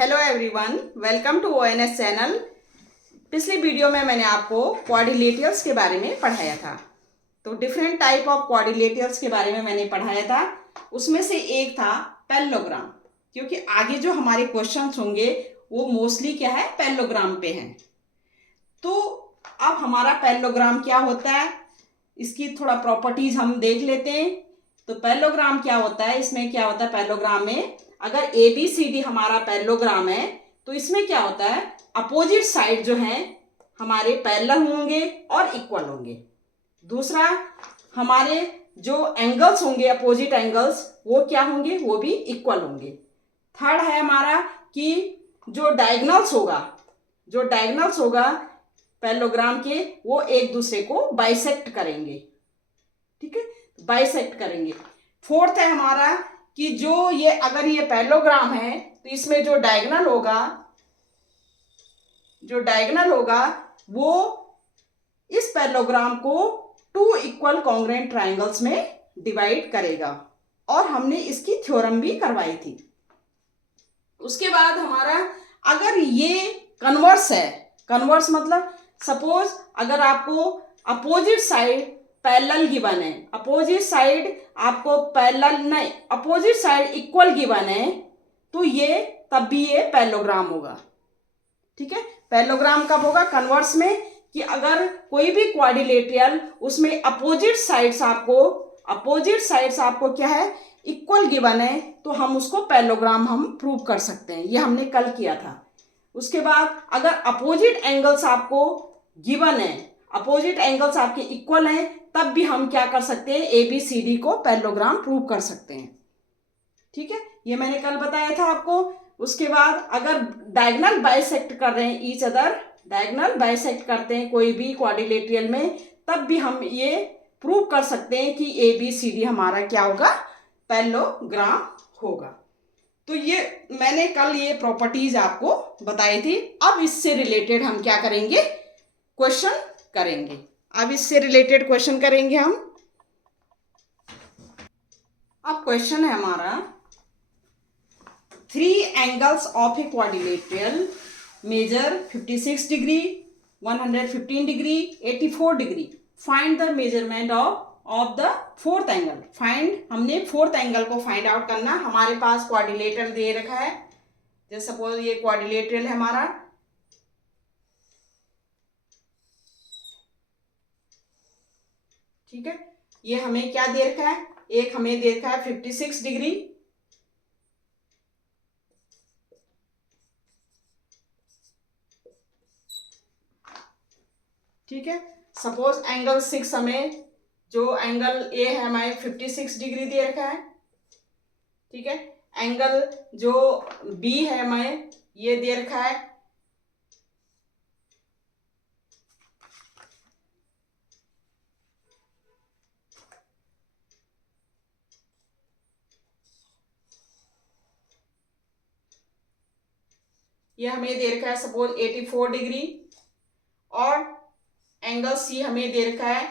Hello everyone, welcome to ONS channel. पिछली video में मैंने आपको क्वाड्रिलेटरल्स के बारे में पढ़ाया था। तो डिफरेंट टाइप ऑफ क्वाड्रिलेटरल्स के बारे में मैंने पढ़ाया था। उसमें से एक था पैरेललोग्राम, क्योंकि आगे जो हमारे क्वेश्चंस होंगे वो मोस्टली क्या है, पैरेललोग्राम पे हैं। तो अब हमारा पैरेललोग्राम क्या होता है, इसकी थोड़ा प्रॉपर्टीज हम देख लेते हैं। तो पैरेललोग्राम क्या होता है, इसमें क्या होता है पैरेललोग्राम में, अगर ए बी सी डी हमारा पैरेललोग्राम है तो इसमें क्या होता है, अपोजिट साइड जो है हमारे पैरेलल होंगे और इक्वल होंगे। दूसरा, हमारे जो एंगल्स होंगे अपोजिट एंगल्स वो क्या होंगे, वो भी इक्वल होंगे। थर्ड है हमारा कि जो डायगोनल्स होगा पैरेललोग्राम के, वो एक दूसरे को बाइसेक्ट करेंगे। ठीक है, बाइसेक्ट करेंगे। फोर्थ है हमारा कि जो ये अगर ये पैरेललोग्राम है तो इसमें जो डायगोनल होगा वो इस पैरेललोग्राम को टू इक्वल कॉन्ग्रुएंट ट्रायंगल्स में डिवाइड करेगा, और हमने इसकी थ्योरम भी करवाई थी। उसके बाद हमारा अगर ये कन्वर्स है, कन्वर्स मतलब सपोज अगर आपको अपोजिट साइड पैरेलल गिवन है, अपोजिट साइड आपको पैरेलल नहीं, अपोजिट साइड इक्वल गिवन है, तो ये तब भी ये पैरेललोग्राम होगा। ठीक है, पैरेललोग्राम कब होगा, कन्वर्स में, कि अगर कोई भी क्वाड्रिलेटरल उसमें अपोजिट साइड्स आपको क्या है, इक्वल गिवन है, तो हम उसको पैरेललोग्राम हम प्रूव कर सकते हैं। ये हमने कल किया था। उसके बाद अगर अपोजिट एंगल्स आपको गिवन है, अपोजिट एंगल्स आपके इक्वल हैं, तब भी हम क्या कर सकते हैं, ए बी सी डी को पैरेललोग्राम प्रूव कर सकते हैं। ठीक है, ये मैंने कल बताया था आपको। उसके बाद अगर डायगोनल बाइसेक्ट कर रहे हैं, ईच अदर डायगोनल बाइसेक्ट करते हैं कोई भी क्वाड्रिलेटरल में, तब भी हम ये प्रूव कर सकते हैं कि ए बी सी डी हमारा क्या होगा, पैरेललोग्राम होगा। तो ये मैंने कल ये प्रॉपर्टीज आपको बताई थी। अब इससे रिलेटेड हम क्या करेंगे, क्वेश्चन करेंगे। अब इससे रिलेटेड क्वेश्चन करेंगे हम। अब क्वेश्चन है हमारा, 3 angles of a quadrilateral measure 56 degree, 115 degree, 84 degree. Find the measurement of the fourth angle. हमने फोर्थ एंगल को फाइंड आउट करना। हमारे पास क्वाड्रिलेटरल दे रखा है, जैसे सपोज ये क्वाड्रिलेटरल है हमारा। ठीक है, ये हमें क्या दे रखा है, एक हमें दे रखा है 56 डिग्री, ठीक है। सपोज एंगल 6 हमें, जो एंगल ए है हमें 56 डिग्री दे रखा है। ठीक है, एंगल जो बी है हमें ये दे रखा है, ये हमें दे रखा है सपोज 84 डिग्री, और एंगल सी हमें दे रखा है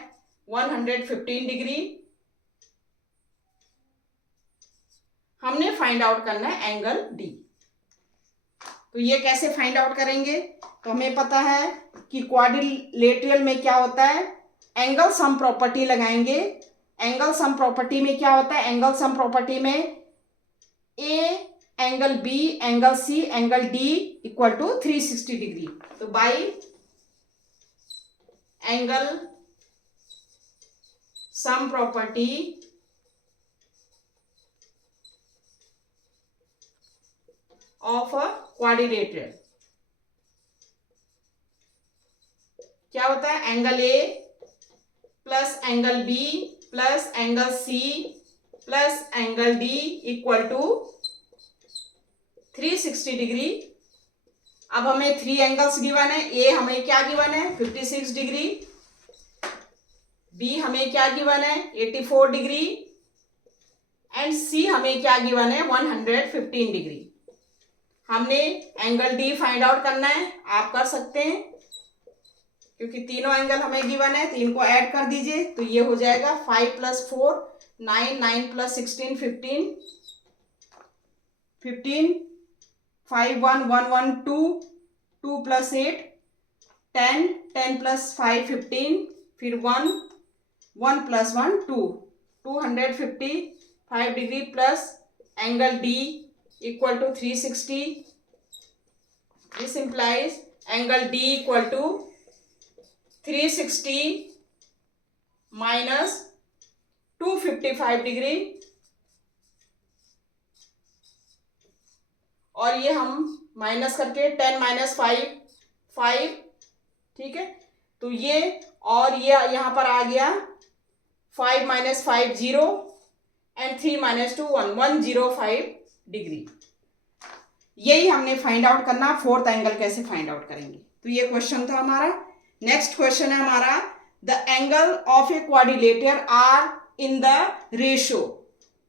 115 डिग्री। हमने फाइंड आउट करना है एंगल डी। तो ये कैसे फाइंड आउट करेंगे, तो हमें पता है कि क्वाड्रिलेटरल में क्या होता है, एंगल सम प्रॉपर्टी लगाएंगे। एंगल सम प्रॉपर्टी में क्या होता है, एंगल सम प्रॉपर्टी में A angle B angle C angle D equal to 360 degree. तो by angle sum property of a quadrilateral क्या होता है, angle A plus angle B plus angle C plus angle D equal to 360 degree. अब हमें 3 angles given है, ए हमें क्या given है 56 डिग्री, बी हमें क्या गिवन है 84 डिग्री, एंड सी हमें क्या गिवन है 115 डिग्री। हमने एंगल डी फाइंड आउट करना है, आप कर सकते हैं, क्योंकि तीनों एंगल हमें गिवन है, 3 को ऐड कर दीजिए तो ये हो जाएगा 5 + 4 9, 9 + 16 15, 5 1 1 1 2, 2 + 8 10, 10 + 5 15, फिर 1 1 + 1 2, 255 degree plus angle D equal to 360. This implies angle D equal to 360 minus 255 degree. और ये हम माइनस करके 10 - 5 5, ठीक है. तो ये और ये यहाँ पर आ गया 5 - 5 0 एंड 3 - 2 1 105 डिग्री. यही हमने फाइंड आउट करना. फोर्थ एंगल कैसे फाइंड आउट करेंगे. तो ये क्वेश्चन था हमारा. नेक्स्ट क्वेश्चन है हमारा, the angle of a quadrilateral are in the ratio.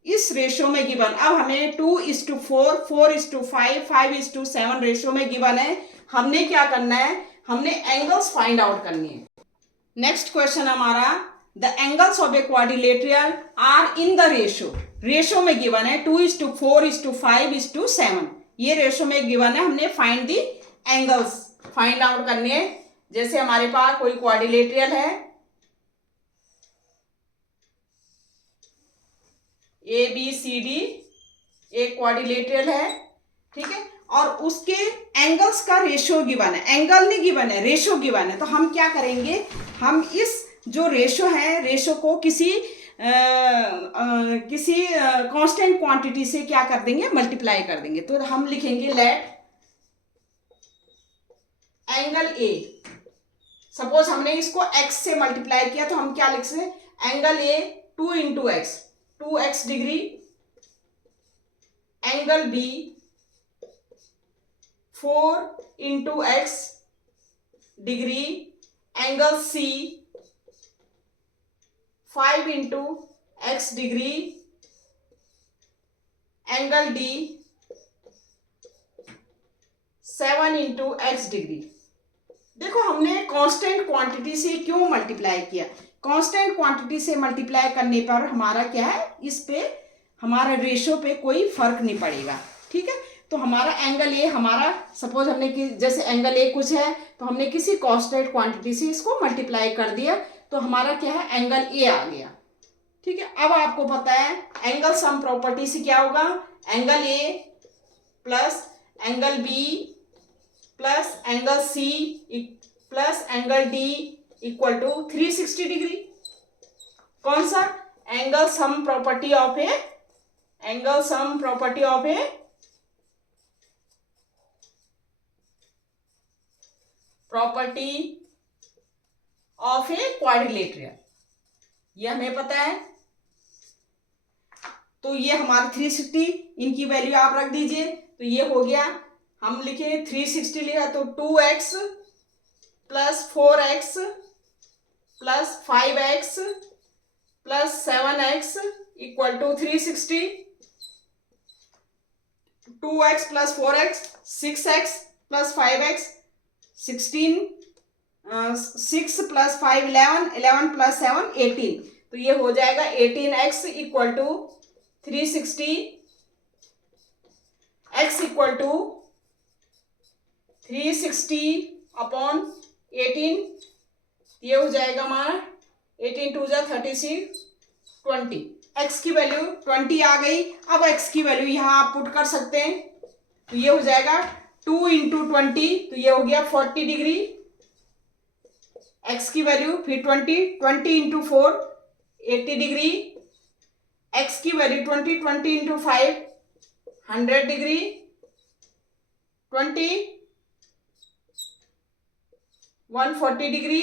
इस रेशो में गिवन, अब हमें 2:4 4:5 5:7 रेशो में गिवन है. हमने क्या करना है, हमने एंगल्स फाइंड आउट करनी है. नेक्स्ट क्वेश्चन हमारा, the angles of a quadrilateral are in the ratio. Ratio में गिवन है 2:4 5:7. ये रेशो में गिवन है. हमने find the angles find out करनी है. जैसे हमारे पास कोई क्वाड्रिलेटरल है ABCD, एक क्वाड्रिलेटरल है, ठीक है. और उसके एंगल्स का रेशो गिवन है. एंगल नहीं गिवन है, रेशो गिवन है. तो हम क्या करेंगे, हम इस जो रेशो है, रेशो को किसी कांस्टेंट क्वांटिटी से क्या कर देंगे, मल्टीप्लाई कर देंगे. तो हम लिखेंगे लेट एंगल ए. सपोज हमने इसको x से मल्टीप्लाई किया तो हम क्या लिख सकते, angle A 2 × x 2x degree, angle B 4 × x degree, angle C 5 × x degree, angle D 7 × x degree. देखो हमने कांस्टेंट क्वांटिटी से क्यों मल्टीप्लाई किया. कांस्टेंट क्वांटिटी से मल्टीप्लाई करने पर हमारा क्या है, इस पे हमारा रेशो पे कोई फर्क नहीं पड़ेगा, ठीक है. तो हमारा एंगल ए, हमारा सपोज हमने जैसे एंगल ए कुछ है तो हमने किसी कांस्टेंट क्वांटिटी से इसको मल्टीप्लाई कर दिया तो हमारा क्या है, एंगल ए आ गया, ठीक है. अब आपको पता है एंगल सम प्रॉपर्टी से क्या होगा, angle A plus angle B plus angle C plus angle D equal to 360 degree. कौन सा, angle sum property of a, angle sum property of a property of a quadrilateral. ये हमें पता है. तो ये हमारा 360, इनकी वैल्यू आप रख दीजिए. तो ये हो गया, हम लिखे 360 लिखा तो 2x plus 4x plus 5x plus 7x equal to 360. 2x plus 4x 6x plus 5x 16, 6 plus 5 11, 11 plus 7 18. तो ये हो जाएगा 18x equal to 360, x equal to 360 upon 18. ये हो जाएगा हमारा 18 2 = 36 20. x की वैल्यू 20 आ गई. अब x की वैल्यू यहाँ आप पुट कर सकते हैं. तो ये हो जाएगा 2 × 20, तो ये हो गया 40 डिग्री x की वैल्यू. फिर 20 × 4 80 डिग्री, x की वैल्यू 20 × 5 100 डिग्री, 20 140 डिग्री.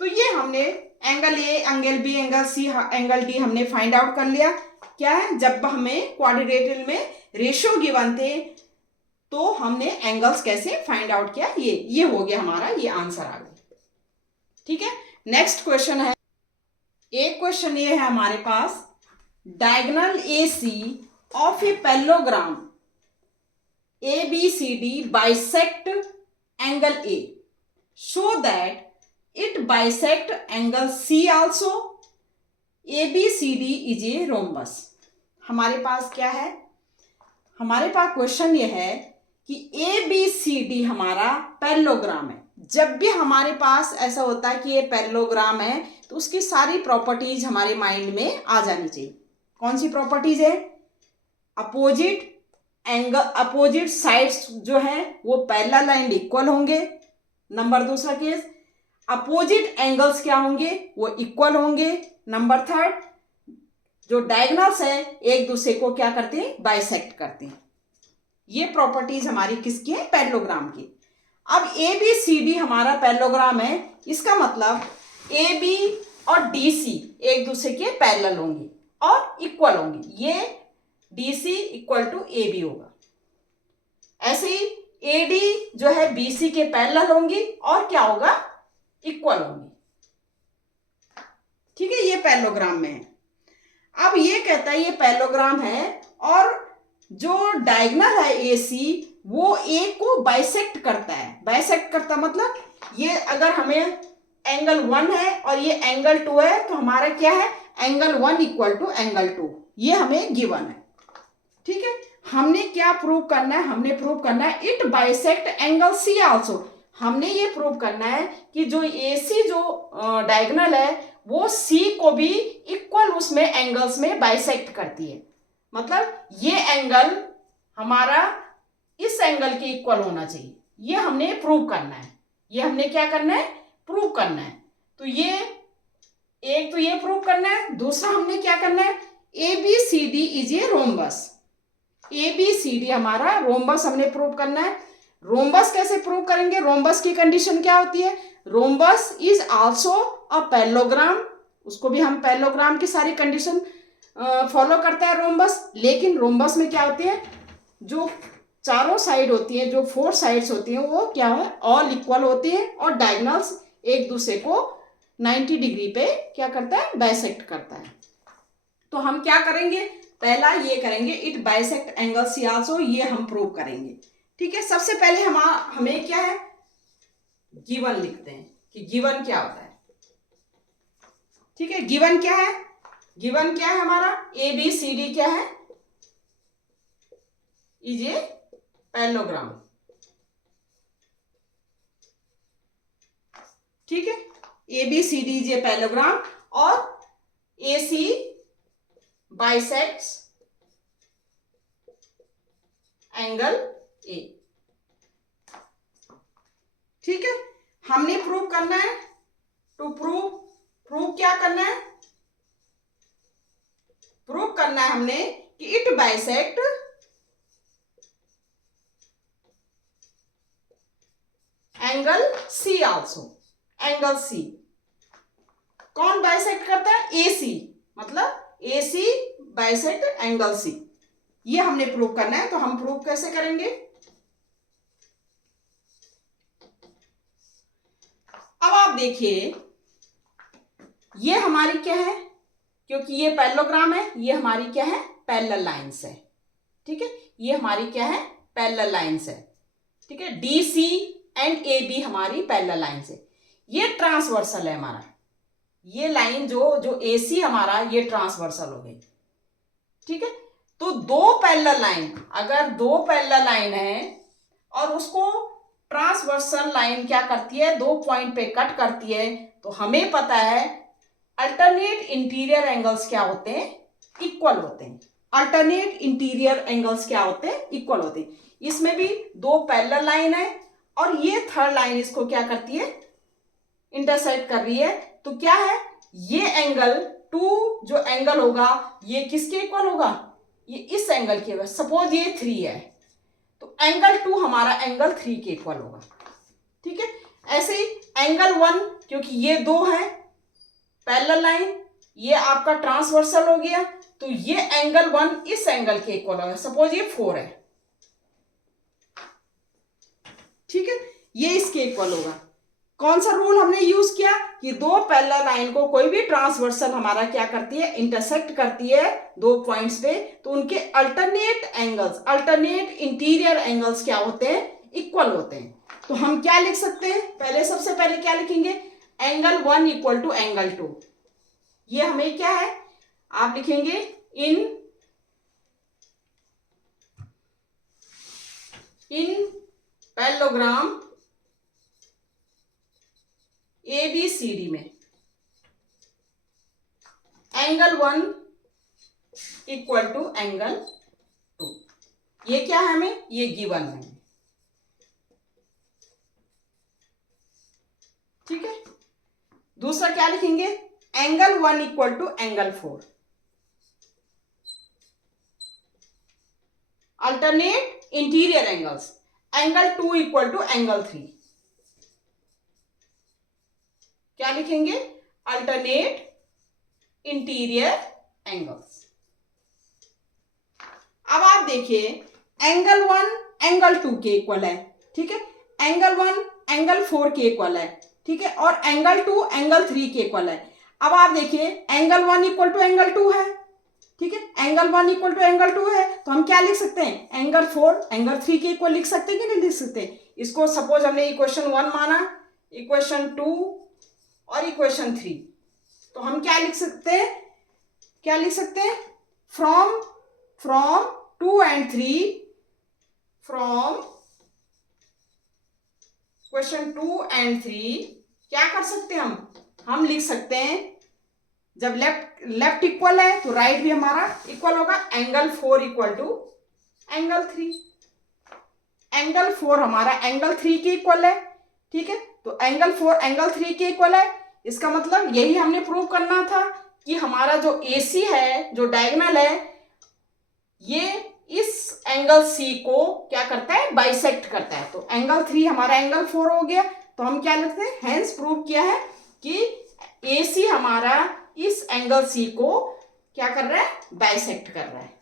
तो ये हमने angle A, angle B, angle C, angle D हमने फाइंड आउट कर लिया. क्या है, जब हमें क्वाड्रिलेटरल में रेशो गिवन थे तो हमने एंगल्स कैसे फाइंड आउट किया. ये हो गया हमारा, ये आंसर आ गया, ठीक है. नेक्स्ट क्वेश्चन है, एक क्वेश्चन ये है हमारे पास, diagonal AC of a parallelogram ABCD bisect angle A, show that it bisect angle C also. ABCD is a rhombus. हमारे पास क्या है, हमारे पास क्वेश्चन ये है कि ABCD हमारा पैरेललोग्राम है। जब भी हमारे पास ऐसा होता है कि ये पैरेललोग्राम है तो उसकी सारी प्रॉपर्टीज हमारे माइंड में आ जानी चाहिए। कौन सी प्रॉपर्टीज है? अपोजिट एंगल, अपोजिट साइड्स जो है वो पैरेलल एंड इक्वल होंगे। नंबर दूसरा केस, अपोजिट एंगल्स क्या होंगे? वो इक्वल होंगे। नंबर थर्ड, जो डायगोनल्स है एक दूसरे को क्या करते हैं? बाइसेक्ट करते हैं। ये प्रॉपर्टीज हमारी किसकी है? पैरेललोग्राम की। अब ABCD हमारा पैरेललोग्राम है, इसका मतलब AB और DC एक दूसरे के पैरेलल होंगे और इक्वल होंगे। ये DC इक्वल टू AB होगा। ऐसे ही AD जो है BC के पैरेलल होंगी और क्या होगा? इक्वल होंगी। ठीक है, ये पैरेललोग्राम में है। अब ये कहता है ये पैरेललोग्राम है और जो डायगोनल है AC वो A को बाइसेक्ट करता है। बाइसेक्ट करता मतलब ये अगर हमें एंगल 1 है और ये एंगल 2 है तो हमारा क्या है? एंगल 1 इक्वल टू एंगल 2, ये हमें गिवन है। ठीक है, हमने क्या प्रूव करना है? हमने प्रूव करना है it bisect angle C also. हमने ये प्रूव करना है कि जो AC जो डायगोनल है वो C को भी इक्वल उसमें एंगल्स में बाइसेक्ट करती है। मतलब ये एंगल हमारा इस एंगल के इक्वल होना चाहिए, ये हमने प्रूव करना है। ये हमने क्या करना है? प्रूव करना है। तो ये एक तो ये प्रूव करना है, दूसरा हमने क्या करना है? ABCD is a rhombus. ABCD हमारा रोम्बस हमने प्रूव करना है। रोम्बस कैसे प्रूव करेंगे? रोम्बस की कंडीशन क्या होती है? Rhombus is also a parallelogram. उसको भी हम पैरेललोग्राम की सारी कंडीशन फॉलो करता है रोम्बस। लेकिन रोम्बस में क्या होती है? जो चारों साइड होती है, जो 4 साइड्स होती हैं वो क्या है? ऑल इक्वल होती है और डायगोनल्स एक दूसरे को 90 डिग्री पे क्या करता है? बाइसेक्ट करता है। तो हम क्या करेंगे? पहला ये करेंगे it bisect angle C also, ये हम प्रूव करेंगे। ठीक है, सबसे पहले हमें क्या है? गिवन लिखते हैं कि गिवन क्या होता है। ठीक है, गिवन क्या है? गिवन क्या है हमारा? ABCD क्या है? Is a parallelogram. ठीक है, ABCD इज ए पैरेललोग्राम और AC बाइसेक्ट्स एंगल A। ठीक है, हमने प्रूव करना है। टू प्रूव क्या करना है? प्रूव करना है हमने कि it bisect angle C also. Angle C कौन बाइसेक्ट करता है? AC, मतलब AC बाइसेक्ट एंगल C। ये हमने प्रूव करना है। तो हम प्रूव कैसे करेंगे? अब आप देखिए ये हमारी क्या है? क्योंकि ये पैरेललोग्राम है, ये हमारी क्या है? पैरेलल लाइंस है। ठीक है, ये हमारी क्या है? पैरेलल लाइंस है। ठीक है, DC एंड AB हमारी पैरेलल लाइंस है। ये ट्रांसवर्सल है हमारा। ये लाइन जो AC हमारा ये ट्रांसवर्सल हो गई। ठीक है, तो दो पैरेलल लाइन, अगर दो पैरेलल लाइन है और उसको ट्रांसवर्सल लाइन क्या करती है? 2 पॉइंट पे कट करती है, तो हमें पता है अल्टरनेट इंटीरियर एंगल्स क्या होते हैं? इक्वल होते हैं। अल्टरनेट इंटीरियर एंगल्स क्या होते हैं? इक्वल होते हैं। इसमें भी दो पैरेलल लाइन है और ये थर्ड लाइन इसको क्या करती है? इंटरसेक्ट कर रही है। तो क्या है? ये एंगल 2 जो एंगल होगा ये किसके इक्वल होगा? ये इस एंगल के। सपोज ये 3 है तो एंगल 2 हमारा एंगल 3 के इक्वल होगा। ठीक है, ऐसे ही एंगल 1, क्योंकि ये 2 है पैरेलल लाइन, ये आपका ट्रांसवर्सल हो गया, तो ये एंगल 1 इस एंगल के इक्वल होगा। सपोज ये 4 है। ठीक है, ये इसके इक्वल होगा। कौन सा रूल हमने यूज किया? कि दो पैरेलल लाइन को कोई भी ट्रांसवर्सल हमारा क्या करती है? इंटरसेक्ट करती है 2 पॉइंट्स पे, तो उनके alternate angles, alternate interior angles क्या होते हैं? इक्वल होते हैं। तो हम क्या लिख सकते हैं? पहले सबसे पहले क्या लिखेंगे? Angle 1 equal to angle 2। ये हमें क्या है? आप लिखेंगे इन इन पैरेललोग्राम ABCD में एंगल 1 इक्वल टू एंगल 2। ये क्या है हमें, ये गिवन है, ठीक है। दूसरा क्या लिखेंगे, angle 1 equal to angle 4। Alternate interior angles, angle 2 equal to angle 3। क्या लिखेंगे, अल्टरनेट इंटीरियर एंगल्स। अब आप देखिए एंगल 1 एंगल 2 के इक्वल है, ठीक है, एंगल 1 एंगल 4 के इक्वल है, ठीक है, और एंगल 2 एंगल 3 के इक्वल है। अब आप देखिए एंगल 1 इक्वल टू एंगल 2 है, ठीक है, एंगल 1 इक्वल टू एंगल 2 है, तो हम क्या लिख सकते हैं, एंगल 4 एंगल 3 के इक्वल लिख सकते हैं कि नहीं लिख सकते। इसको सपोज हमने इक्वेशन 1 माना, इक्वेशन 2 और इक्वेशन 3, तो हम क्या लिख सकते हैं, क्या लिख सकते हैं, from 2 and 3, from question 2 and 3 क्या कर सकते हैं हम लिख सकते हैं, जब लेफ्ट इक्वल है तो राइट भी हमारा इक्वल होगा। Angle 4 equal to angle 3, angle 4 हमारा एंगल 3 के इक्वल है, ठीक है, तो एंगल 4 एंगल 3 के इक्वल है। इसका मतलब यही हमने प्रूव करना था कि हमारा जो AC है, जो डायगोनल है, ये इस एंगल C को क्या करता है, बाइसेक्ट करता है। तो एंगल 3 हमारा एंगल 4 हो गया, तो हम क्या लिखते हैं, हेंस प्रूव किया है कि AC हमारा इस एंगल C को क्या कर रहा है, बाइसेक्ट कर रहा है।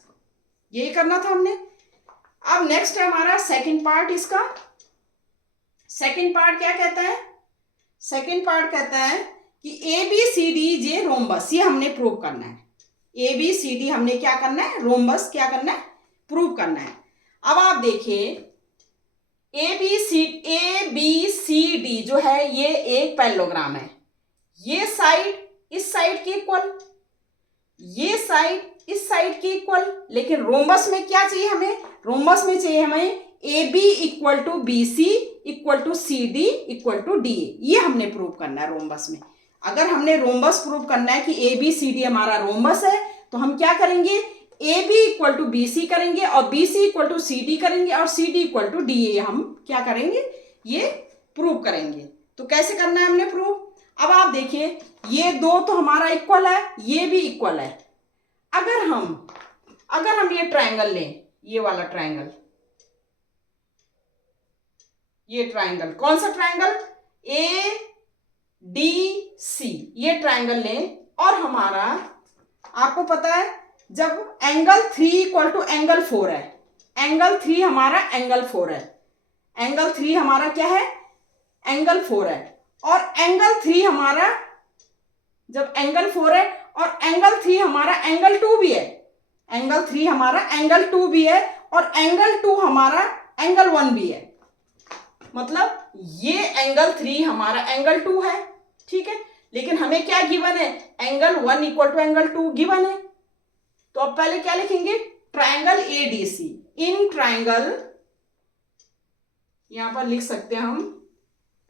यही करना था हमने। अब नेक्स्ट है हमारा सेकंड पार्ट। इसका सेकंड पार्ट क्या कहता है, सेकंड पार्ट कहता है कि ABCD जे रोम्बस, ये हमने प्रूव करना है। ABCD हमने क्या करना है, रोम्बस क्या करना है, प्रूव करना है। अब आप देखिए ABCD जो है ये एक पैरेललोग्राम है, ये साइड इस साइड के इक्वल, ये साइड इस साइड के इक्वल, लेकिन रोम्बस में क्या चाहिए हमें, रोम्बस में चाहिए हमें AB equal to BC equal to CD equal to DA। ये हमने प्रूव करना है रोम्बस में। अगर हमने रोम्बस प्रूव करना है कि ABCD हमारा रोम्बस है, तो हम क्या करेंगे, AB इक्वल टू BC करेंगे और BC इक्वल टू CD करेंगे और CD इक्वल टू DA हम क्या करेंगे, ये प्रूव करेंगे। तो कैसे करना है हमने प्रूव। अब आप देखिए ये दो तो हमारा इक्वल है, ये भी इक्वल है। अगर हम ये ट्रायंगल लें, ये वाला ट्रायंगल, ये ट्रायंगल कौन सा ट्रायंगल, ADC, ये ट्रायंगल लें, और हमारा आपको पता है जब एंगल 3 इक्वल टू एंगल 4 है, एंगल 3 हमारा एंगल 4 है, एंगल 3 हमारा क्या है, एंगल 4 है, और एंगल 3 हमारा जब एंगल 4 है और एंगल 3 हमारा एंगल 2 भी है, एंगल 3 हमारा एंगल 2 भी है और एंगल 2 हमारा एंगल 1 भी है। मतलब ये एंगल 3 हमारा एंगल 2 है, ठीक है, लेकिन हमें क्या गिवन है, angle 1 equal to angle 2 given है। तो अब पहले क्या लिखेंगे, ट्रायंगल ADC, इन ट्रायंगल, यहां पर लिख सकते हैं हम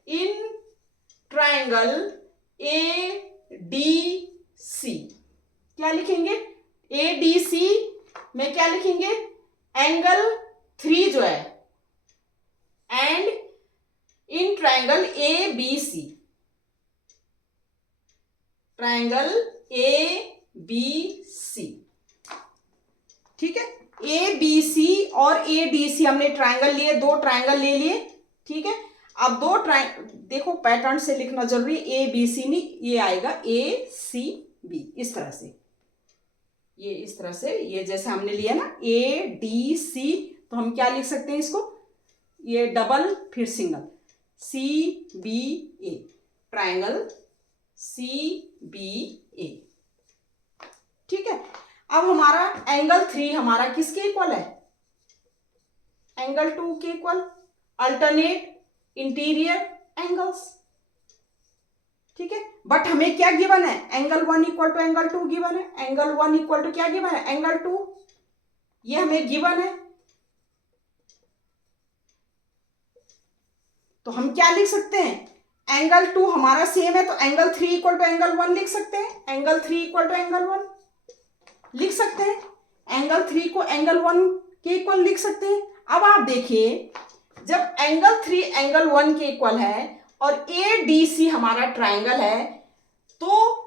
इन ट्रायंगल ADC, क्या लिखेंगे, ADC में क्या लिखेंगे, एंगल 3 जो है, and in triangle ABC, triangle ABC, ठीक है, ABC और ADC हमने ट्रायंगल लिए, दो ट्रायंगल ले लिए, ठीक है। अब दो देखो पैटर्न से लिखना जरूरी, ABC नहीं, ये आएगा ACB, इस तरह से, ये इस तरह से, ये जैसे हमने लिया ना ADC, तो हम क्या लिख सकते हैं इसको, ये डबल फिर सिंगल, CBA, ट्रायंगल CBA, ठीक है। अब हमारा एंगल 3 हमारा किसके इक्वल है, एंगल 2 के इक्वल, अल्टरनेट इंटीरियर एंगल्स, ठीक है। बट हमें क्या गिवन है, angle 1 equal to angle 2 given है, एंगल 1 इक्वल टू क्या गिवन है, एंगल 2, ये हमें गिवन है। तो हम क्या लिख सकते हैं, एंगल 2 हमारा सेम है तो एंगल 3 इक्वल टू एंगल 1 लिख सकते हैं, एंगल 3 इक्वल टू एंगल 1 लिख सकते हैं, एंगल 3 को एंगल 1 के इक्वल लिख सकते हैं। अब आप देखिए, जब एंगल 3 एंगल 1 के इक्वल है और ADC हमारा ट्राइंगल है, तो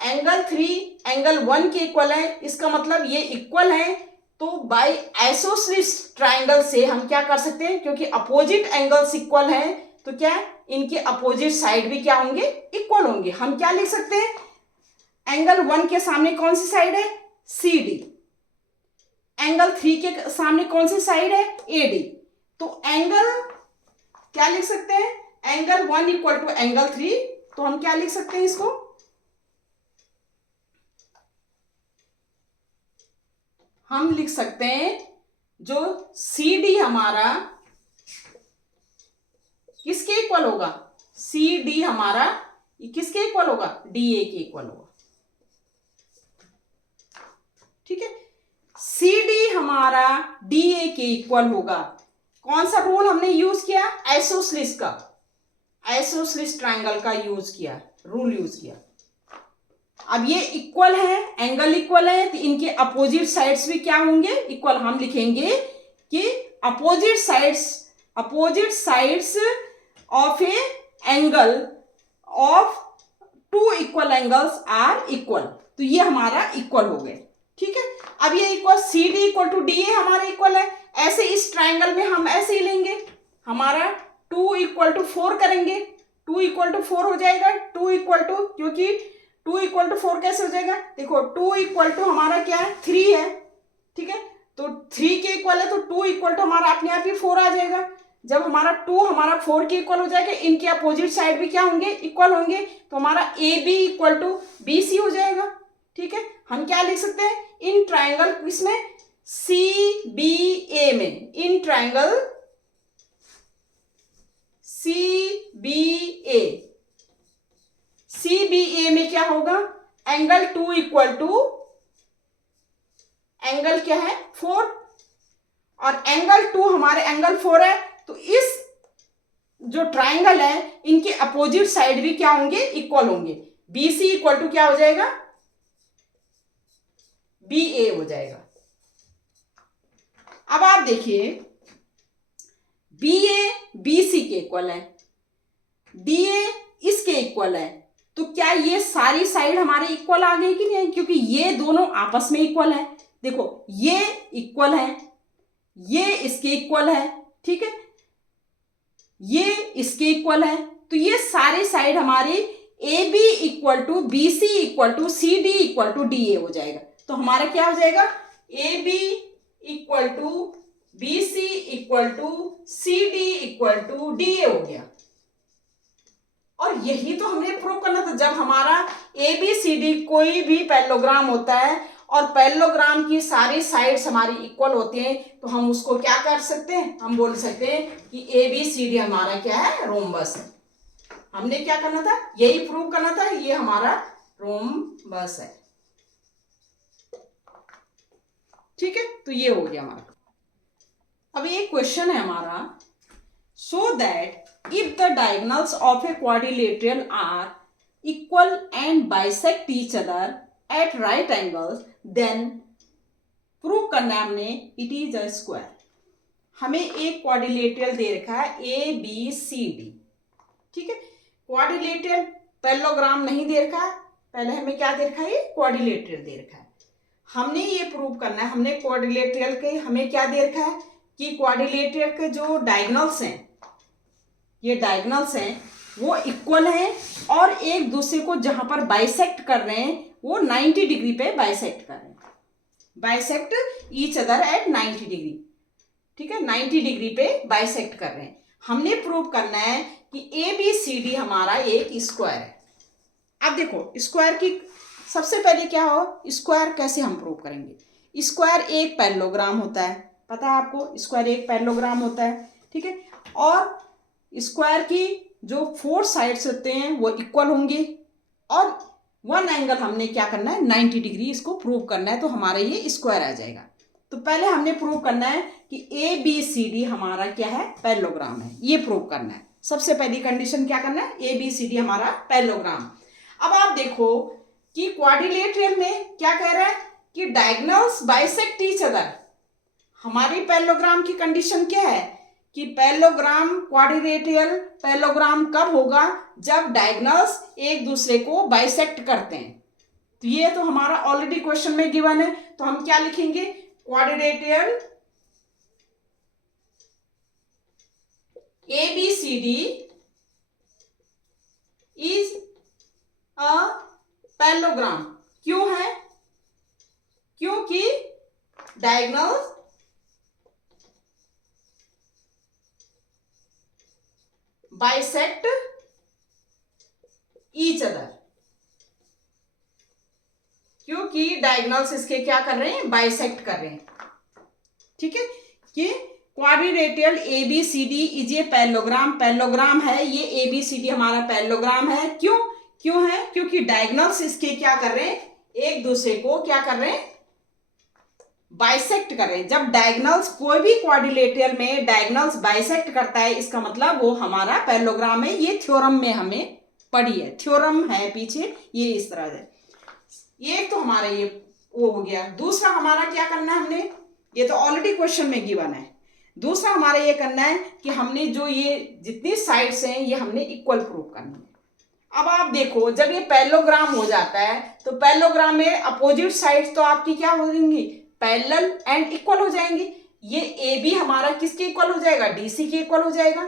एंगल 3 एंगल 1 के इक्वल है, इसका मतलब ये इक्वल है। तो बाय आइसोसेलेस ट्राइंगल से हम क्या कर सकते हैं, क्योंकि अपोजिट एंगल्स इक्वल है तो क्या इनके अपोजिट साइड भी क्या होंगे, इक्वल होंगे। हम क्या लिख सकते हैं, एंगल 1 के सामने कौन सी साइड है, CD, एंगल 3 के सामने कौन सी साइड है, AD। तो एंगल क्या लिख सकते हैं, एंगल 1 इक्वल टू एंगल 3, तो हम क्या लिख सकते हैं इसको, हम लिख सकते हैं जो CD हमारा किसके इक्वल होगा, CD हमारा किसके इक्वल होगा, DA के इक्वल होगा। ठीक है, CD हमारा DA के इक्वल होगा। कौन सा रूल हमने यूज किया, आइसोसेलेस का, आइसोसेलेस ट्राइंगल का यूज किया, रूल यूज किया। अब ये इक्वल है, एंगल इक्वल है, तो इनके अपोजिट साइड्स भी क्या होंगे, इक्वल। हम लिखेंगे कि opposite sides of a angle of 2 equal angles are equal. तो ये हमारा इक्वल हो गए। ठीक है, अब ये equal CD equal to DA हमारा इक्वल है। ऐसे इस ट्राइंगल में हम ऐसे ही लेंगे, हमारा 2 इक्वल टू 4 करेंगे, 2 इक्वल टू 4 हो जाएगा, 2 इक्वल टू, क्योंकि 2 इक्वल टू 4 कैसे हो जाएगा, देखो 2 इक्वल टू हमारा क्या है, 3 है। ठीक है, तो 3 के इक्वल है तो 2 इक्वल टू हमारा अपने आप ही 4 आ जाएगा। जब हमारा 2 हमारा 4 के इक्वल हो जाएगा, इनके अपोजिट साइड भी क्या होंगे, इक्वल होंगे, तो हमारा AB इक्वल टू BC हो जाएगा। ठीक है, हम क्या लिख सकते हैं, इन ट्राइंगल इसमें CBA में, इन ट्राइंगल CBA में क्या होगा, एंगल 2 इक्वल टू एंगल क्या है 4, और एंगल 2 हमारे एंगल 4 है, तो इस जो ट्राइंगल है इनके अपोजिट साइड भी क्या होंगे, इक्वल होंगे। BC इक्वल टू क्या हो जाएगा, BA हो जाएगा। अब आप देखिए, BA BC के इक्वल है, DA इसके इक्वल है, तो क्या ये सारी साइड हमारे इक्वल आ गई कि नहीं, क्योंकि ये दोनों आपस में इक्वल है। देखो ये इक्वल है, ये इसके इक्वल है, ठीक है, ये इसके इक्वल है, तो ये सारी साइड हमारी AB equal to BC equal to CD equal to DA हो जाएगा। तो हमारा क्या हो जाएगा, AB equal to BC equal to CD equal to DA हो गया। और यही तो हमने प्रूव करना था। जब हमारा ABCD कोई भी पैरेललोग्राम होता है और पैरेललोग्राम की सारी साइड्स हमारी इक्वल होती हैं, तो हम उसको क्या कर सकते हैं, हम बोल सकते हैं कि ABCD हमारा क्या है, रोम्बस है। हमने क्या करना था, यही प्रूव करना था, ये हमारा रोम्बस है। ठीक है, तो ये हो गया हमारा। अब एक क्वेश्चन है हमारा, so that if the diagonals of a quadrilateral are equal and bisect each other at right angles, then prove करना है हमने it is a square। हमें एक क्वाड्रिलेटरल दे रखा है ABCD। ठीक है, क्वाड्रिलेटरल पैरेललोग्राम नहीं दे रखा है, पहले हमें क्या दे रखा है, क्वाड्रिलेटरल दे रखा है। हमने ये प्रूव करना है, हमने क्वाड्रिलेटरल के हमें क्या दे रखा है कि क्वाड्रिलेटरल के जो डायगोनल्स हैं, ये डायगोनल्स हैं वो इक्वल हैं, और एक दूसरे को जहां पर बाइसेक्ट कर रहे हैं वो 90 डिग्री पे बाइसेक्ट कर रहे हैं, bisect each other at 90 degree. ठीक है, 90 डिग्री पे बाइसेक्ट कर रहे हैं। हमने प्रूव करना है कि ABCD हमारा एक स्क्वायर है। अब देखो स्क्वायर की सबसे पहले क्या हो, स्क्वायर कैसे हम प्रूव करेंगे। स्क्वायर एक पैरेललोग्राम होता है, पता है आपको, स्क्वायर एक पैरेललोग्राम होता है। ठीक है, और स्क्वायर की जो 4 साइड्स होते हैं वो इक्वल होंगे, और 1 एंगल हमने क्या करना है, 90 डिग्री इसको प्रूव करना है, तो हमारा ये स्क्वायर आ जाएगा। तो पहले हमने प्रूव करना है कि ABCD हमारा क्या है, पैरेललोग्राम है, ये प्रूव करना है। सबसे पहली कंडीशन क्या करना है, ABCD हमारा पैरेललोग्राम। अब आप देखो कि क्वाड्रिलेटरल में क्या कह रहा है कि डायगोनल्स बाइसेक्ट ईच अदर। हमारी पैरेललोग्राम की कंडीशन क्या है कि पैरेललोग्राम क्वाड्रिलेटरल पैरेललोग्राम कब होगा, जब डायगोनल्स एक दूसरे को बाइसेक्ट करते हैं। तो ये तो हमारा ऑलरेडी क्वेश्चन में गिवन है, तो हम क्या लिखेंगे, quadrilateral ABCD is a parallelogram. क्यों है, क्योंकि डायगोनल्स बाइसेक्ट ईच अदर, क्योंकि डायगोनल्स इसके क्या कर रहे हैं, बाइसेक्ट कर रहे हैं। ठीक है, कि quadrilateral ABCD is a parallelogram, parallelogram है ये, ABCD हमारा पैरेललोग्राम है। क्यों है, क्योंकि डायगोनल्स इसके क्या कर रहे हैं, एक दूसरे को क्या कर रहे हैं, बाइसेक्ट कर रहे हैं। जब डायगोनल्स कोई भी क्वाड्रिलेटरल में डायगोनल्स बाइसेक्ट करता है, इसका मतलब वो हमारा पैरेललोग्राम है। ये थ्योरम में हमें पढ़ी है, थ्योरम है पीछे, ये इस तरह है। ये तो हमारा ये वो हो गया। दूसरा हमारा क्या करना है, हमने ये तो ऑलरेडी क्वेश्चन में गिवन है। दूसरा हमारा ये करना है कि हमने जो ये जितनी साइड्स हैं ये हमने इक्वल प्रूव करनी है। अब आप देखो, जब ये पैरेललोग्राम हो जाता है तो पैरेललोग्राम में अपोजिट साइड्स तो आपकी क्या हो जाएंगी, पैरेलल एंड इक्वल हो जाएंगी। ये AB हमारा किसके इक्वल हो जाएगा, DC के इक्वल हो जाएगा।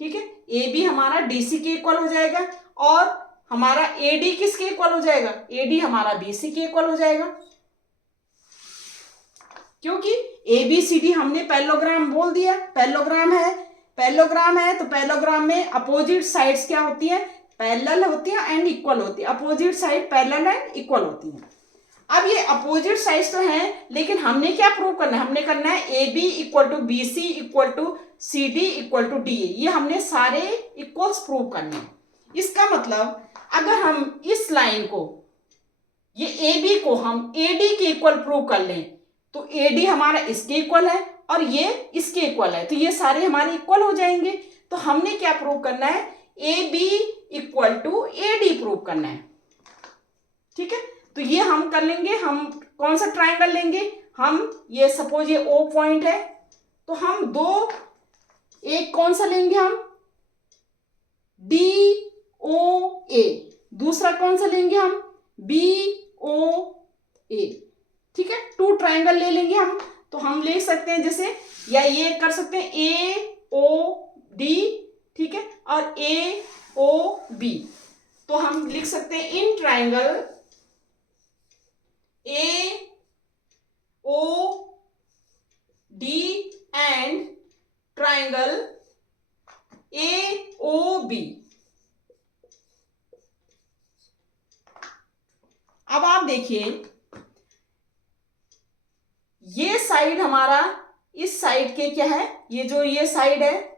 ठीक है, AB हमारा DC के इक्वल हो जाएगा, और हमारा AD किसके इक्वल हो जाएगा, AD हमारा BC के इक्वल हो जाएगा। क्योंकि ABCD हमने पैरेललोग्राम बोल दिया, पैरेललोग्राम है तो पैरेललोग्राम में अपोजिट साइड्स क्या होती है, पैरेलल होती है एंड इक्वल होती है। Opposite side parallel and equal होती है। अब ये अपोजिट साइड्स तो हैं, लेकिन हमने क्या प्रूव करना है, हमने करना है AB equal to BC equal to CD equal to DA। ये हमने सारे इक्वल्स प्रूव करने हैं। इसका मतलब अगर हम इस लाइन को, ये AB को हम AD के इक्वल प्रूव कर लें, तो AD हमारा इसके इक्वल है और ये इसके इक्वल है, तो ये सारे हमारे इक्वल हो जाएंगे। तो हमने क्या प्रूव करना है, AB equal to AD prove करना है। ठीक है, तो ये हम कर लेंगे। हम कौन सा ट्राइंगल लेंगे, हम ये सपोज ये O पॉइंट है, तो हम दो, एक कौन सा लेंगे हम DOA, दूसरा कौन सा लेंगे हम BOA। ठीक है, 2 ट्राइंगल ले लेंगे हम। तो हम ले सकते हैं जैसे, या ये कर सकते हैं AOD, ठीक है, और AOB। तो हम लिख सकते हैं in triangle AOD and triangle AOB। अब आप देखिए, ये साइड हमारा इस साइड के क्या है, ये जो ये साइड है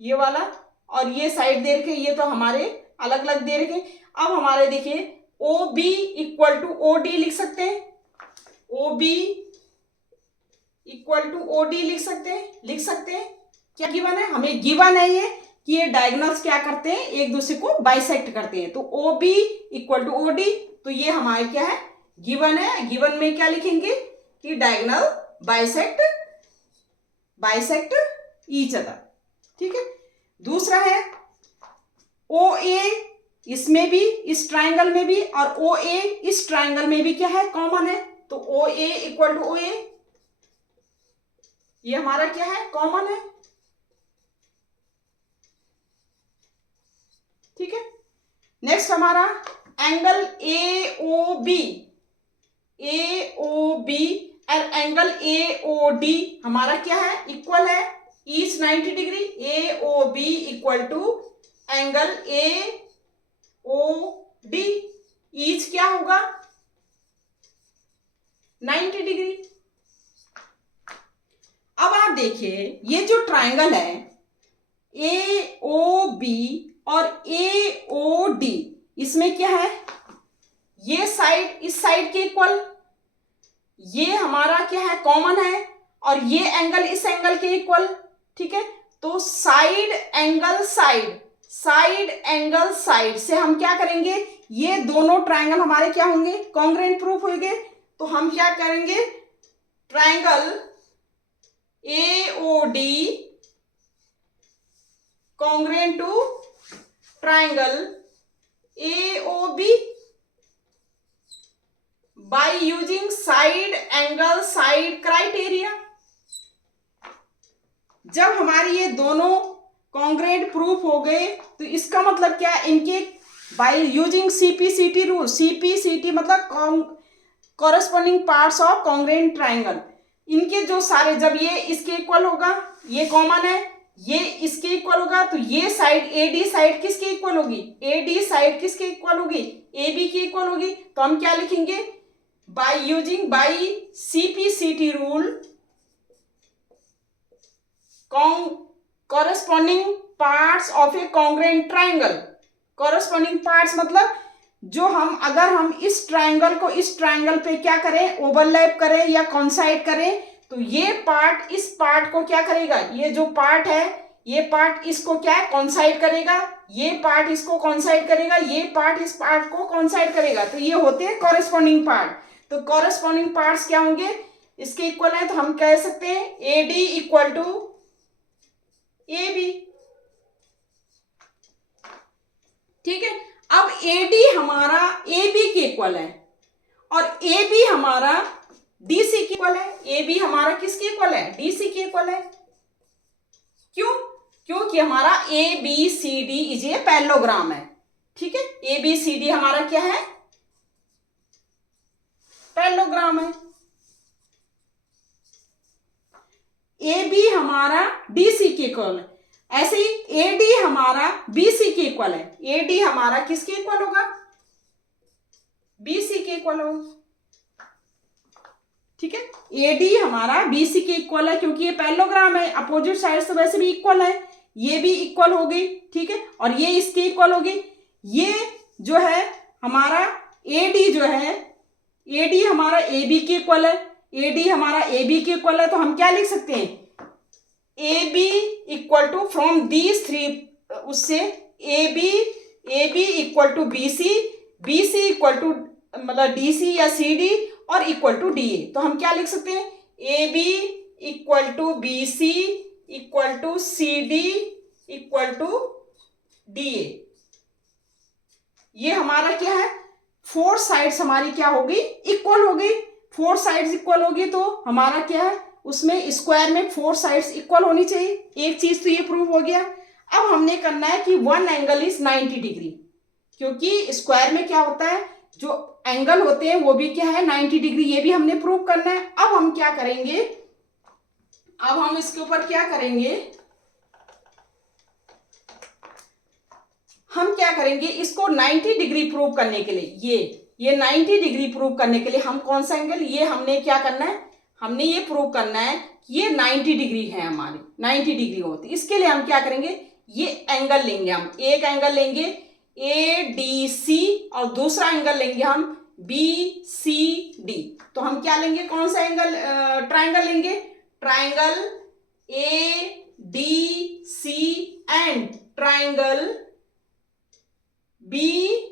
ये वाला, और ये साइड दे रखे, ये तो हमारे अलग अलग दे रखे। अब हमारे देखिए OB इक्वल टू OD लिख सकते हैं, OB इक्वल टू OD लिख सकते हैं। क्या गिवन है, हमें गिवन है ये कि ये डायगोनल्स क्या करते हैं, एक दूसरे को बाइसेक्ट करते हैं। तो OB इक्वल टू OD, तो ये हमारे क्या है, गिवन है। गिवन में क्या लिखेंगे कि डायगोनल बाइसेक्ट ईच अदर। ठीक है, दूसरा है OA, इसमें भी, इस ट्राइंगल में भी, और OA इस ट्राइंगल में भी क्या है, कॉमन है। तो OA इक्वल टू OA, ये हमारा क्या है, कॉमन है। ठीक है, नेक्स्ट हमारा एंगल AOB और एंगल AOD हमारा क्या है, इक्वल है, each 90 degree. AOB equal to angle AOD, each क्या होगा, 90 डिग्री। अब आप देखिए, ये जो ट्राइंगल है AOB और AOD, इसमें क्या है, ये साइड इस साइड के इक्वल, ये हमारा क्या है, कॉमन है, और ये एंगल इस एंगल के इक्वल। ठीक है, तो साइड एंगल साइड से हम क्या करेंगे, ये दोनों ट्रायंगल हमारे क्या होंगे, कॉन्ग्रुएंट प्रूफ होंगे। तो हम क्या करेंगे, triangle AOD congruent to triangle AOB by using side angle side criteria. जब हमारी ये दोनों कॉन्ग्रुएंट प्रूफ हो गए तो इसका मतलब क्या, इनके by using CPCT rule, CPCT मतलब corresponding parts of congruent triangle, इनके जो सारे, जब ये इसके इक्वल होगा, ये कॉमन है, ये इसके इक्वल होगा, तो ये साइड AD साइड किसके इक्वल होगी, AD साइड किसके इक्वल होगी, AB की इक्वल होगी। तो हम क्या लिखेंगे, by using by CPCT rule corresponding parts of A congruent triangle. Corresponding parts मतलब जो हम, अगर हम इस ट्रायंगल को इस ट्रायंगल पे क्या करें, ओवरलैप करें या कॉन्साइड करें, तो ये पार्ट इस पार्ट को क्या करेगा, ये जो पार्ट है ये पार्ट इसको क्या है, कॉन्साइड करेगा, ये पार्ट इसको कॉन्साइड करेगा, ये पार्ट इस पार्ट को कॉन्साइड करेगा। तो ये होते हैं कॉरेस्पॉन्डिंग पार्ट। तो कॉरेस्पॉन्डिंग पार्ट्स क्या होंगे, इसके इक्वल है, तो हम कह सकते हैं AD इक्वल टू AB। ठीक है, अब AD हमारा AB के इक्वल है और AB हमारा DC के इक्वल है। AB हमारा किसके इक्वल है, DC के इक्वल है। क्यों, क्योंकि हमारा ABCD इज ए पैरेललोग्राम है। ठीक है, ABCD हमारा क्या है, पैरेललोग्राम है। AB हमारा DC के इक्वल है, ऐसे ही AD हमारा BC के इक्वल है। AD हमारा किसके इक्वल होगा, BC के इक्वल होगा। ठीक है, AD हमारा BC के इक्वल है क्योंकि ये पैरेललोग्राम है, अपोजिट साइड तो वैसे भी इक्वल है, ये भी इक्वल हो गई। ठीक है, और ये इसके इक्वल हो गई। ये जो है हमारा AD जो है, AD हमारा AB के इक्वल है, AD हमारा AB के इक्वल है। तो हम क्या लिख सकते हैं, AB equal to from these three, उससे AB equal to BC equal to मतलब DC या CD और इक्वल टू DA। तो हम क्या लिख सकते हैं, AB equal to BC equal to CD equal to DA। ये हमारा क्या है, फोर साइड्स हमारी क्या होगी, इक्वल हो गई। फोर साइड्स इक्वल होगी तो हमारा क्या है, उसमें स्क्वायर में फोर साइड्स इक्वल होनी चाहिए। एक चीज तो ये प्रूव हो गया। अब हमने करना है कि वन एंगल इज 90 डिग्री, क्योंकि स्क्वायर में क्या होता है, जो एंगल होते हैं वो भी क्या है 90 डिग्री, ये भी हमने प्रूव करना है। अब हम क्या करेंगे, अब हम इसके ऊपर क्या करेंगे, हम क्या करेंगे, इसको 90 डिग्री प्रूव करने के लिए, ये 90 डिग्री प्रूव करने के लिए हम कौन सा एंगल, ये हमने क्या करना है, हमने ये प्रूव करना है कि ये 90 डिग्री है हमारी, 90 डिग्री होती है। इसके लिए हम क्या करेंगे, ये एंगल लेंगे, हम एक एंगल लेंगे ADC और दूसरा एंगल लेंगे हम BCD। तो हम क्या लेंगे, कौन सा एंगल, ट्रायंगल लेंगे, triangle ADC and triangle BCD।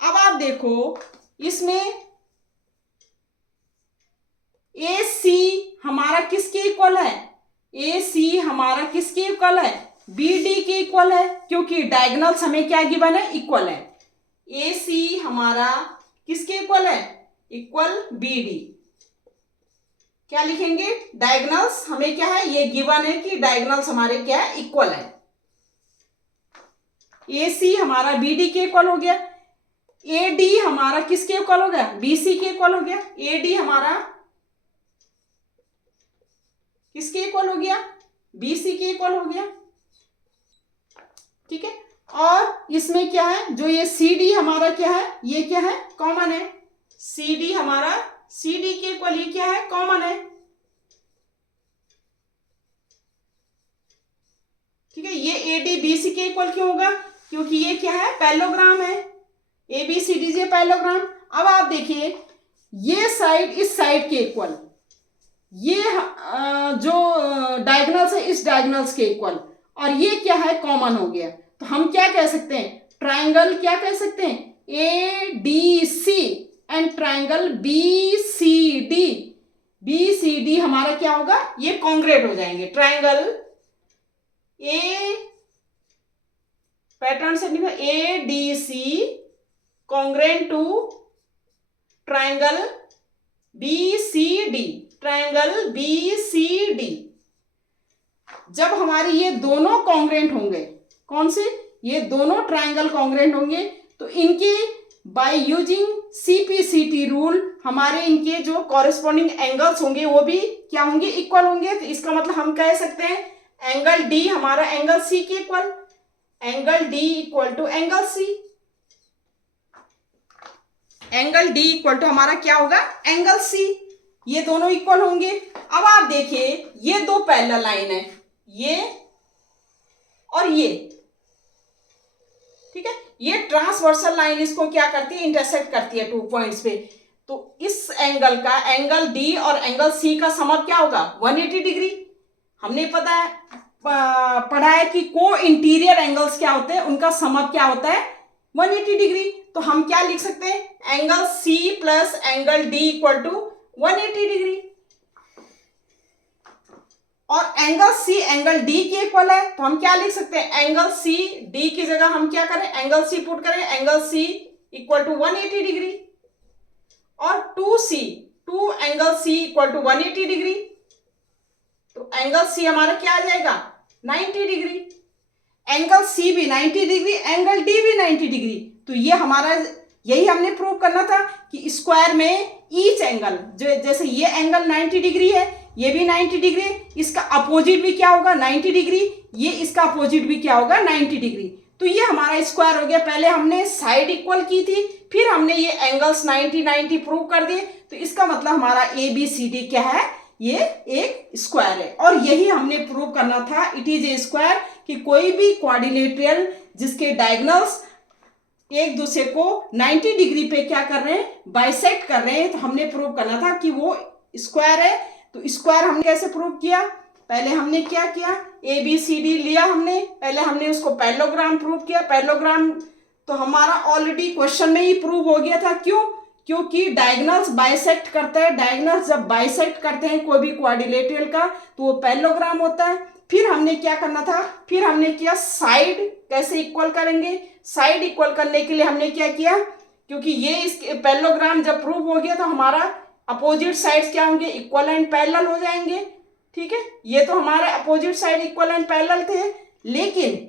अब आप देखो इसमें AC हमारा किसके इक्वल है, AC हमारा किसके इक्वल है, BD के इक्वल है, क्योंकि डायगोनल्स हमें क्या गिवन है, इक्वल है। AC हमारा किसके इक्वल है, इक्वल BD। क्या लिखेंगे, डायगोनल्स हमें क्या है, ये गिवन है कि डायगोनल्स हमारे क्या है, इक्वल है। AC हमारा BD के इक्वल हो गया, AD हमारा किसके इक्वल हो गया, BC के इक्वल हो गया। AD हमारा किसके इक्वल हो गया, BC के इक्वल हो गया। ठीक है, और इसमें क्या है, जो ये CD हमारा क्या है, ये क्या है, कॉमन है। CD हमारा CD के इक्वल, ये क्या है, कॉमन है। ठीक है, ये AD BC के इक्वल क्यों होगा, क्योंकि ये क्या है, पैरेललोग्राम है, ABCD ये पैरेललोग्राम। अब आप देखिए ये साइड इस साइड के इक्वल, ये जो डायगोनल्स है इस डायगोनल्स के इक्वल, और ये क्या है कॉमन हो गया, तो हम क्या कह सकते हैं, ट्राइंगल क्या कह सकते हैं, A D C and triangle B C D, B C D हमारा क्या होगा, ये कॉन्ग्रेट हो जाएंगे। ट्राइंगल ए पैटर्न से लिखो A D C congruent to triangle B C D, triangle B C D. जब हमारे ये दोनों कॉन्ग्रेंट होंगे, कौन से, ये दोनों ट्राइंगल कॉन्ग्रेंट होंगे, तो इनके बाय यूजिंग सीपीसीटी रूल हमारे इनके जो कॉरेस्पॉन्डिंग एंगल्स होंगे वो भी क्या होंगे, इक्वल होंगे। तो इसका मतलब हम कह सकते हैं एंगल डी हमारा एंगल सी के equal, angle D equal to angle C, angle D equal to हमारा क्या होगा, एंगल सी, ये दोनों इक्वल होंगे। अब आप देखिए ये दो पैरेलल लाइन है, ये और ये, ठीक है, ये ट्रांसवर्सल लाइन इसको क्या करती है, इंटरसेक्ट करती है 2 पॉइंट्स पे। तो इस एंगल का, एंगल डी और एंगल सी का सम क्या होगा, 180 डिग्री। हमने पढ़ा है कि को इंटीरियर एंगल्स क्या होते हैं, उनका सम क्या होता है 180 डिग्री। तो हम क्या लिख सकते हैं, angle C plus angle D equal to 180 degree, और एंगल सी एंगल डी के इक्वल है, तो हम क्या लिख सकते हैं, एंगल सी डी की जगह हम क्या करें, एंगल सी पुट करें, angle C equal to 180 degree, और 2C, 2 angle C equal to 180 degree, तो एंगल सी हमारा क्या आ जाएगा 90 डिग्री, एंगल सी भी 90 डिग्री, एंगल डी भी 90 डिग्री। तो ये हमारा, यही हमने प्रूव करना था कि स्क्वायर में ईच एंगल, जो जैसे ये एंगल 90 डिग्री है, ये भी 90 डिग्री, इसका अपोजिट भी क्या होगा 90 डिग्री, ये इसका अपोजिट भी क्या होगा 90 डिग्री। तो ये हमारा स्क्वायर हो गया। पहले हमने साइड इक्वल की थी, फिर हमने ये एंगल्स 90 90 प्रूव कर दिए। तो इसका मतलब हमारा ए बी सी डी क्या है, ये एक स्क्वायर है। और यही हमने प्रूव करना था, इट इज ए स्क्वायर, कि कोई भी क्वाड्रिलेटरल जिसके डायगोनल्स एक दूसरे को 90 डिग्री पे क्या कर रहे हैं, बाइसेक्ट कर रहे हैं, तो हमने प्रूव करना था कि वो स्क्वायर है। तो स्क्वायर हमने कैसे प्रूव किया, पहले हमने क्या किया, ए बी सी डी लिया हमने, पहले हमने उसको पैरेललोग्राम प्रूव किया। पैरेललोग्राम तो हमारा ऑलरेडी क्वेश्चन में ही प्रूव हो गया था। क्यों, क्योंकि डायगोनल्स बाइसेक्ट करता है, डायगोनल्स जब बाइसेक्ट करते हैं कोई भी क्वाड्रिलेटरल का, तो वो पैरेललोग्राम होता है। फिर हमने क्या करना था, फिर हमने किया साइड कैसे इक्वल करेंगे। साइड इक्वल करने के लिए हमने क्या किया, क्योंकि ये इसके पैरेललोग्राम जब प्रूव हो गया तो हमारा अपोजिट साइड्स क्या होंगे, इक्वल एंड पैरेलल हो जाएंगे। ठीक है, ये तो हमारे opposite side equal and parallel थे, लेकिन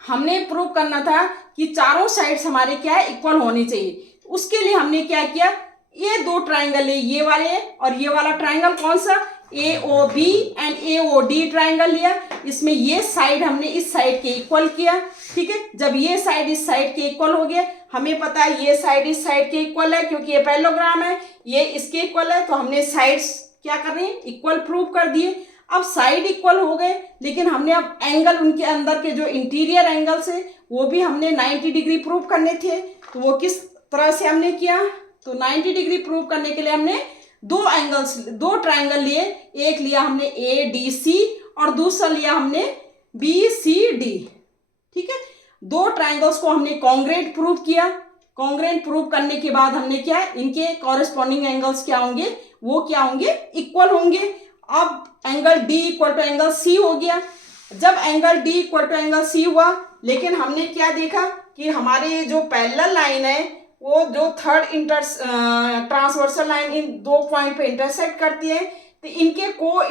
हमने प्रूव करना था कि चारों साइड्स हमारे क्या है, इक्वल होनी चाहिए। उसके लिए हमने क्या किया, ये दो ट्राइंगल है, ये वाले और ये वाला ट्राइंगल, कौन सा, A O B and A O D triangle लिया। इसमें ये साइड हमने इस साइड के इक्वल किया। ठीक है, जब ये साइड इस साइड के इक्वल हो गया, हमें पता है ये साइड इस साइड के इक्वल है, क्योंकि ये पैरेललोग्राम है, ये इसके इक्वल है, तो हमने साइड्स क्या कर रहे हैं, इक्वल प्रूव कर दिए। अब साइड इक्वल हो गए, लेकिन हमने अब एंगल उनके अंदर के जो इंटीरियर एंगल्स है वो भी हमने 90 डिग्री प्रूव करने थे। तो वो किस तरह से हमने किया, तो 90 डिग्री प्रूव करने के लिए हमने दो ट्राइंगल लिए। एक लिया हमने ए डी सी और दूसरा लिया हमने बी सी डी। ठीक है, दो ट्राइंगल्स को हमने कॉन्ग्रेंट प्रूव किया। कॉन्ग्रेंट प्रूव करने के बाद हमने क्या, इनके कॉरेस्पॉन्डिंग एंगल्स क्या होंगे, वो क्या होंगे, इक्वल होंगे। अब angle D equal to angle C हो गया। जब angle D equal to angle C हुआ, लेकिन हमने क्या देखा कि हमारे जो पैरेलल लाइन है वो जो थर्ड ट्रांसवर्सल लाइन इन दो पॉइंट पे इंटरसेक्ट करती है, तो इनके को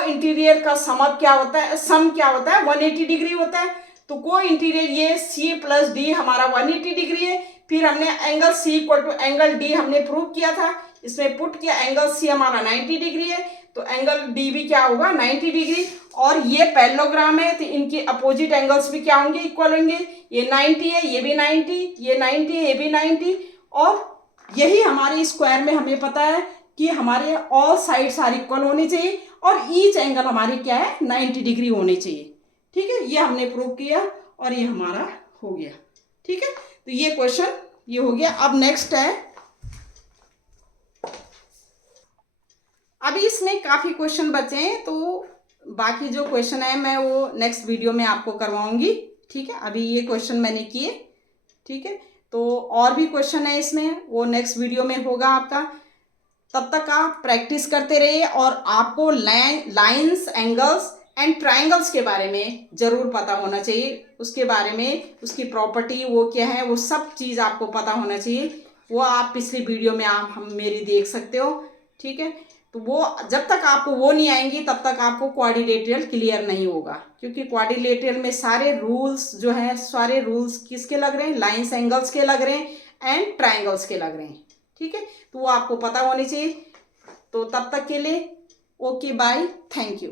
इंटीरियर का सम क्या होता है, 180 डिग्री होता है। तो को इंटीरियर ये सी प्लस डी हमारा 180 डिग्री है। फिर हमने angle C equal to angle D हमने प्रूव किया था, इसमें पुट किया, एंगल सी हमारा 90 डिग्री है, तो एंगल डी भी क्या होगा 90 डिग्री। और ये पैरेललोग्राम है, तो इनके अपोजिट एंगल्स भी क्या होंगे, इक्वल होंगे। ये 90 है, ये भी 90, ये 90 है, ये भी 90। और यही हमारे स्क्वायर में हमें पता है कि हमारे ऑल साइड्स आर इक्वल होनी चाहिए और ईच एंगल हमारी क्या है 90 डिग्री होनी चाहिए। ठीक है, ये हमने प्रूव किया और ये हमारा हो गया। ठीक है, तो ये क्वेश्चन ये हो गया। अब नेक्स्ट है अभी इसमें काफ़ी क्वेश्चन बचे हैं, तो बाकी जो क्वेश्चन है मैं वो नेक्स्ट वीडियो में आपको करवाऊंगी। ठीक है, अभी ये क्वेश्चन मैंने किए। ठीक है, तो और भी क्वेश्चन है इसमें, वो नेक्स्ट वीडियो में होगा आपका। तब तक आप प्रैक्टिस करते रहिए और आपको लाइंस, एंगल्स एंड ट्रायंगल्स के बारे में ज़रूर पता होना चाहिए। उसके बारे में, उसकी प्रॉपर्टी वो क्या है, वो सब चीज़ आपको पता होना चाहिए। वो आप पिछली वीडियो में आप हम मेरी देख सकते हो। ठीक है, तो वो जब तक आपको वो नहीं आएंगी तब तक आपको क्वाड्रिलेटरल क्लियर नहीं होगा, क्योंकि क्वाड्रिलेटरल में सारे रूल्स जो हैं, सारे रूल्स किसके लग रहे हैं, लाइंस एंगल्स के लग रहे हैं एंड ट्रायंगल्स के लग रहे हैं। ठीक है, तो वो आपको पता होनी चाहिए। तो तब तक के लिए ओके, बाय, थैंक यू।